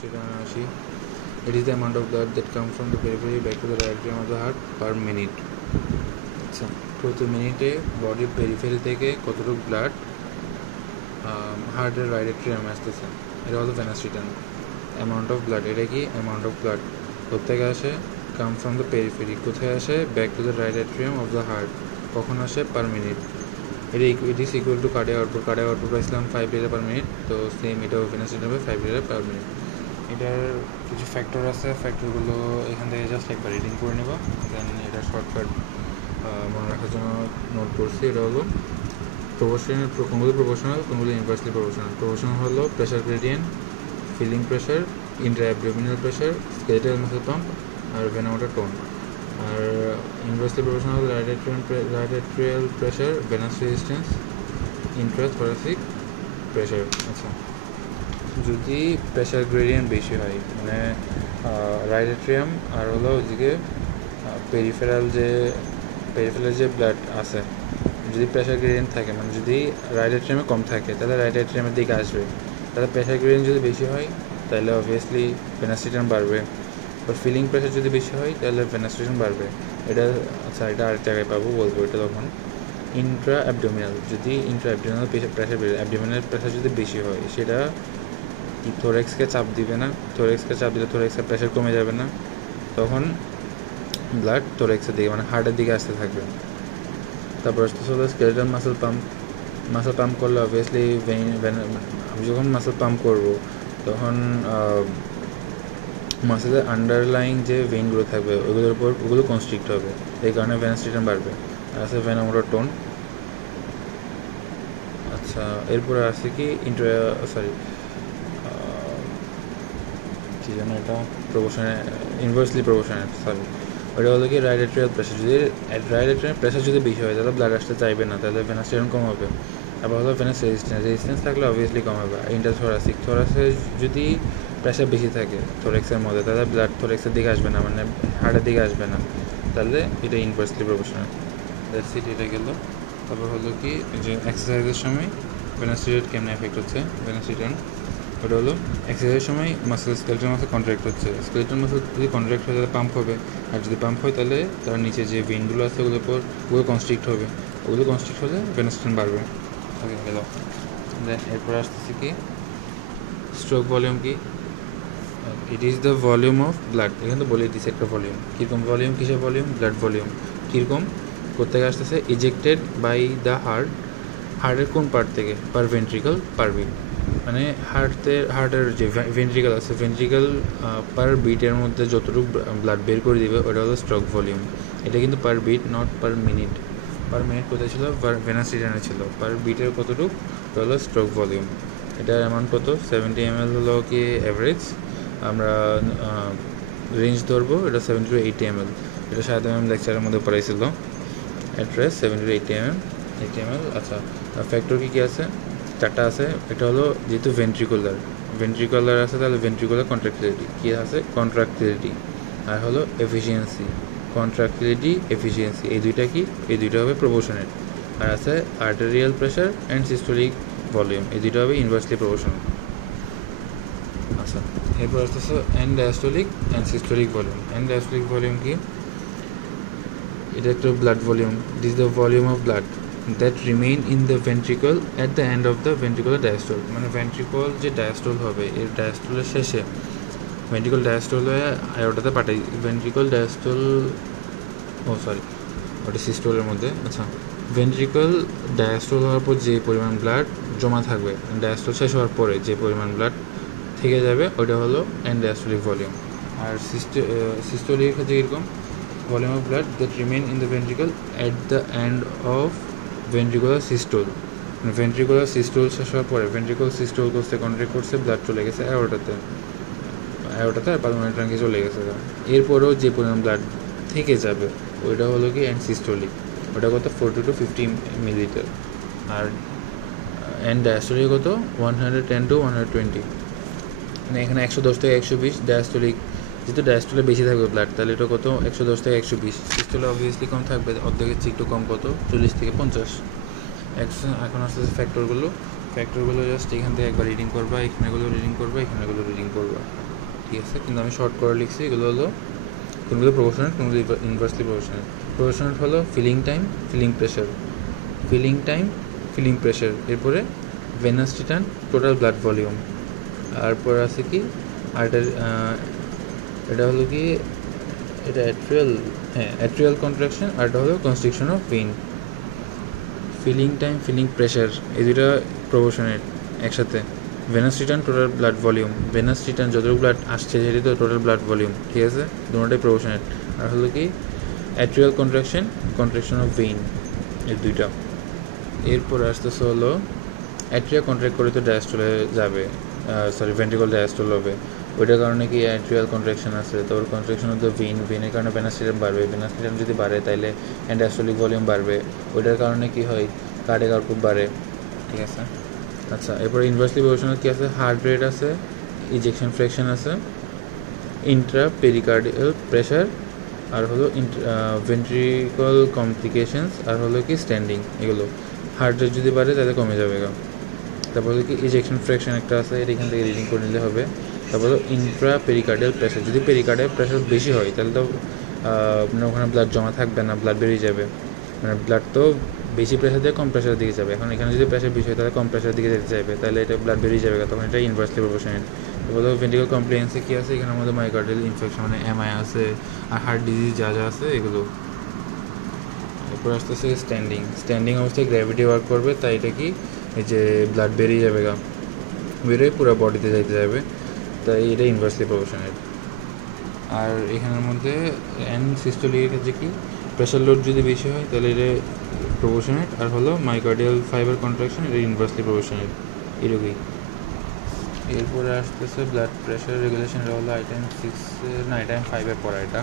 আসি। It is the amount of blood that comes from the periphery back to the right atrium of the heart per minute. আচ্ছা, প্রতি মিনিটে বডির periphery থেকে কতটুকু blood হার্টের রাইট এট্রিয়ামে আসতেছে, এটা হলো venous return. Amount of blood, এটা কি অ্যামাউন্ট অফ ব্লাড কোথেকে আসে, কাম ফ্রম দ্য পেরিফেরি, কোথায় আসে, back to the right atrium of the heart, কখন আসে, পার মিনিট। এটা it is equal to cardiac output পাইছিলাম 5 লিটার পার মিনিট, তো সেম এটাও ভেনাস রিটার্ন হবে 5 লিটার পার মিনিট। এটার কিছু ফ্যাক্টর আছে, ফ্যাক্টরগুলো এখান থেকে জাস্ট একবার রিডিং করে নেব, দেন এটা শর্টকাট মনে রাখার জন্য নোট করছি। এটা হলো প্রপোর্শনাল, কোনগুলো প্রপোর্শনাল, কোনগুলো ইনভার্সলি প্রপোর্শনাল। প্রপোর্শনাল হলো pressure gradient, filling pressure, intra abdominal pressure, skeletal muscle pump আর ভেনামোটার টোন। আর inversely proportional right atrial pressure, venous resistance, intra thoracic pressure. আচ্ছা, যদি প্রেশার গ্রেডিয়েন্ট বেশি হয়, মানে রাইট এট্রিয়াম আর হলো ওইদিকে পেরিফেরাল যে ব্লাড আছে, যদি প্রেশার গ্রেডিয়েন্ট থাকে, মানে যদি রাইট এট্রিয়ামে কম থাকে তাহলে রাইট এট্রিয়ামের দিকে আসবে। তাহলে প্রেশার গ্রেডিয়েন্ট যদি বেশি হয় তাহলে অবভিয়াসলি ভেনাস রিটার্ন বাড়বে। আর ফিলিং প্রেশার যদি বেশি হয় তাহলে ভেনাস রিটার্ন বাড়বে। এটা আচ্ছা, এটা আরেক জায়গায় পাবো, বলবো এটা তখন। ইন্ট্রা অ্যাবডোমিনাল, যদি Intra abdominal pressure abdominal pressure যদি বেশি হয়, সেটা কি থোরেক্সকে চাপ দিবে না, থোরেক্সকে চাপ দিলে থোরেক্সের প্রেশার কমে যাবে না, তখন ব্লাড থোরেক্সের দিকে মানে হার্টের দিকে আসতে থাকবে। তারপর আসতেছে হলো স্কেলেটাল মাসল পাম্প করলে অবভিয়াসলি আমি যখন মাসল পাম্প করবো তখন মাসেলের আন্ডারলাইং যে ভেইনগুলো থাকবে ওগুলোর উপর ওগুলো কনস্ট্রিক্ট হবে, এই কারণে ভেনাস রিটার্ন বাড়বে। আর আছে ভেনামোটার টোন। আচ্ছা, এরপরে আছে কি কি যেন এটা ইনভার্সলি প্রপোর্শনাল, ওটা হলো কি রাইট এট্রিয়াল প্রেশার। যদি রাইট এট্রিয়াল প্রেশার যদি বেশি হয় তাহলে ব্লাড আসতে চাইবে না, তাহলে ভেনাস রিটার্ন কম হবে। আবার হলো ভেনাস রেজিস্ট্যান্স থাকলে অবভিয়াসলি কম হবে। থোরাসে যদি প্রেশার বেশি থাকে থোরেক্সের মধ্যে, তাহলে ব্লাড থোরেক্সের দিকে আসবে না, মানে হার্টের দিকে আসবে না, তাহলে এটা ইনভার্সলি প্রপোর্শনাল। দ্যাটস ইট, এটা গেল। তারপর হলো কি যে এক্সারসাইজের সময় ভেনাস রিটার্ন কেমন এফেক্ট হচ্ছে, ভেনাস রিটার্ন ওটা হলো এক্সারসাইজের সময় স্কেলেটাল মাসল কন্ট্রাক্ট হচ্ছে। স্কেলেটাল মাসল যদি কন্ট্রাক্ট হয় তাহলে পাম্প হবে, আর যদি পাম্প হয় তাহলে তার নিচে যে ভেইনগুলো আছে ওগুলোর উপর ওগুলো কনস্ট্রিক্ট হবে, ওগুলো কনস্ট্রিক্ট হলে ভেনাস রিটার্ন বাড়বে। ওকে, গেল। দেন এরপর আসতেছে কি স্ট্রোক ভলিউম। কি ইট is the volume of blood, এখানে তো বলে দিচ্ছে একটা ভলিউম। কীরকম ভলিউম, কিসের ভলিউম, ব্লাড ভলিউম। কীরকম, কোথেকে আসতেছে, ইজেক্টেড বাই দ্য হার্টের কোন পার্ট থেকে, পার ভেন্ট্রিকল পার বিট, মানে হার্টের যে ভেন্ট্রিকল আছে, ভেন্ট্রিকল পার বিটের মধ্যে যতটুকু ব্লাড বের করে দিবে ওটা হলো স্ট্রোক ভলিউম। এটা কিন্তু per beat, not per minute. Per minute কোথায় ছিল, ভেনাস রিটার্নে ছিল। পার বিটের কতটুকু, ওটা হলো স্ট্রোক ভলিউম। এটার অ্যামাউন্ট কত, 70 ml হলো কি অ্যাভারেজ, আমরা রেঞ্জ ধরবো, এটা 70 to 80 ml। এটা 7 mm লেকচারের মধ্যে পড়াইছিল, অ্যাড্রেস 70 to 80 ml। আচ্ছা, ফ্যাক্টর কী কী আছে, চারটা আছে। এটা হলো যেহেতু ভেন্ট্রিকুলার আছে তাহলে ভেন্ট্রিকুলার কন্ট্রাক্টিলিটি, কী আছে, কন্ট্রাক্টিলিটি। আর হলো এফিসিয়েন্সি, কন্ট্রাক্টিলিটি এফিসিয়েন্সি, এই দুইটা কি, এই দুইটা হবে প্রপোর্শনেট। আর আছে arterial pressure and systolic volume, এই দুইটা হবে ইনভার্সলি প্রপোর্শনাল। আচ্ছা, এরপর আসতেছে end diastolic and systolic volume. End diastolic volume কি, এটা একটা blood volume. It is the volume of blood that remain in the ventricle at the end of the ventricular diastole, মানে ভেন্ট্রিকল যে diastole হবে এর ডায়াস্টোলের শেষে, ভেন্ট্রিকল ডায়াস্টোল হয়ে আয়োটাতে পাঠাই, ভেন্ট্রিকল ডায়াস্টোল, ওটা সিস্টোলের মধ্যে। আচ্ছা, ভেন্ট্রিকল ডায়াস্টোল হওয়ার পর যে পরিমাণ ব্লাড জমা থাকবে, ডায়াস্টোল শেষ হওয়ার পরে যে পরিমাণ ব্লাড থেকে যাবে ওটা হলো এন্ড ডায়াস্টোলিক ভলিউম। আর সিস্টোলিক হচ্ছে এরকম, volume of blood that remain in the ventricle at the end of ventricular systole, ventricular systole শেষ হওয়ার পরে ভেন্ট্রিকুল সিস্টোল করতে কন্ট্রাক্ট করছে, ব্লাড চলে গেছে অ্যাওর্টাতে আর পালমোনারি ট্রাঙ্কে চলে গেছে। এরপরেও যে পরিমাণ ব্লাড থেকে যাবে ওইটা হলো কি অ্যান্ড সিস্টোলিক, ওটা কত 40 to 50 মিলিলিটার। আর অ্যান্ড ডায়াস্টোলিক কত 110 to 120, মানে এখানে 110 থেকে 120 ডায়াস্টোলিক। যেহেতু ডায়াস্টোলে বেশি থাকবে ব্লাড তাহলে এটা কত 110 থেকে 120, সিস্টোলে অবভিয়াসলি কম থাকবে, অর্ধেকের চেয়ে একটু কম, কত 40 থেকে 50। এখন আসতেছে ফ্যাক্টরগুলো জাস্ট এখান থেকে একবার রিডিং করবা, এখানেগুলো রিডিং করবা, এখানেগুলো রিডিং করবা। ঠিক আছে, কিন্তু আমি শর্ট করে লিখছি। এগুলো হলো কোনগুলো প্রপোর্শনেট, কোনগুলো ইনভার্সলি প্রপোর্শনেট। প্রপোর্শনেট হলো filling time, filling pressure, filling time, filling pressure, এরপরে venous return, total blood volume. তারপর আছে কি আর্টার, এটা হলো কি, এটা অ্যাট্রিয়াল, হ্যাঁ অ্যাট্রিয়াল কন্ট্রাকশন, আর এটা হলো constriction of vein. Filling time, filling pressure, এই দুটো প্রপোর্শনেট একসাথে। Venous return, total blood volume, venous return যতটুকু ব্লাড আসছে সেটি তো টোটাল ব্লাড ভলিউম, ঠিক আছে, দুটোটাই প্রপোর্শনেট। আর হলো কি atrial contraction, contraction of vein, এই দুইটা। এরপর আসতেছে হলো অ্যাট্রিয়া কন্ট্রাক্ট করে তো ডায়াস্টলে যাবে, সরি ভেন্ট্রিকল ডায়াস্টল হবে, ওইটার কারণে কি অ্যাট্রিয়াল কন্ট্রাকশন আছে, তো ওর কন্ট্রাকশন অফ দ্য ভেইন, ভেইনের কারণে ভেনাস রিটার্ন বাড়বে, ভেনাস রিটার্ন যদি বাড়ে তাহলে ডায়াস্টলিক ভলিউম বাড়বে, ওইটার কারণে কি হয় কার্ডিয়াক আউটপুট বাড়ে, ঠিক আছে। আচ্ছা, এরপরে ইনভার্সলি প্রপোর্শনাল কি আছে, হার্ট রেট আছে, ইজেকশন ফ্র্যাকশন আছে, ইন্ট্রা পেরিকার্ডিয়াল প্রেশার, আর হলো ভেন্ট্রিকল কমপ্লিকেশনস, আর হলো কি স্ট্যান্ডিং। এগুলো হার্ট রেট যদি বাড়ে তাহলে কমে যাবে। তারপর হলো কি ইজেকশন ফ্র্যাকশন একটা আছে, এটা এখান থেকে রিডিং করে নিলে হবে। তারপর হলো ইন্ট্রা পেরিকার্ডিয়াল প্রেশার, যদি পেরিকার্ডিয়াল প্রেশার বেশি হয় তাহলে তো মানে ওখানে ব্লাড জমা থাকবে না, ব্লাড বেরিয়ে যাবে, মানে ব্লাড তো বেশি প্রেশার দিয়ে কম প্রেশারের দিকে যাবে। এখন এখানে যদি প্রেশার বেশি হয় তাহলে কম প্রেশারের দিকে যেতে চাইবে, তাহলে এটা ব্লাড বেরিয়ে যাবে, তখন এটা ইনভার্সলি প্রপোর্শনাল। তারপর ভেন্ট্রিকল কমপ্লিকেন্সে কী আছে, এখানের মধ্যে মাইকার্ডিয়াল ইনফেকশন মানে এমআই আছে, আর হার্ট ডিজিজ যা যা আছে এগুলো। এরপর আসতেছে স্ট্যান্ডিং, স্ট্যান্ডিং অবস্থায় গ্র্যাভিটি ওয়ার্ক করবে, তাই এটা কি এই যে ব্লাড বেরিয়ে যাবে, বেরোয় পুরো বডিতে যাইতে যাবে, তাই এটা ইনভার্সলি প্রপোর্শনাল। আর এখানের মধ্যে সিস্টোলিকের ক্ষেত্রে কি প্রেশার লোড যদি বেশি হয় তাহলে এটা প্রপোর্শনেট, আর হলো মাইকার্ডিয়াল ফাইবার কন্ট্রাকশন, এটা ইনভার্সলি প্রপোর্শনাল, এরকমই। এরপরে আসতেছে ব্লাড প্রেশার রেগুলেশন, এটা হলো আইটেম 6 না আইটেম 5 পড়া এটা।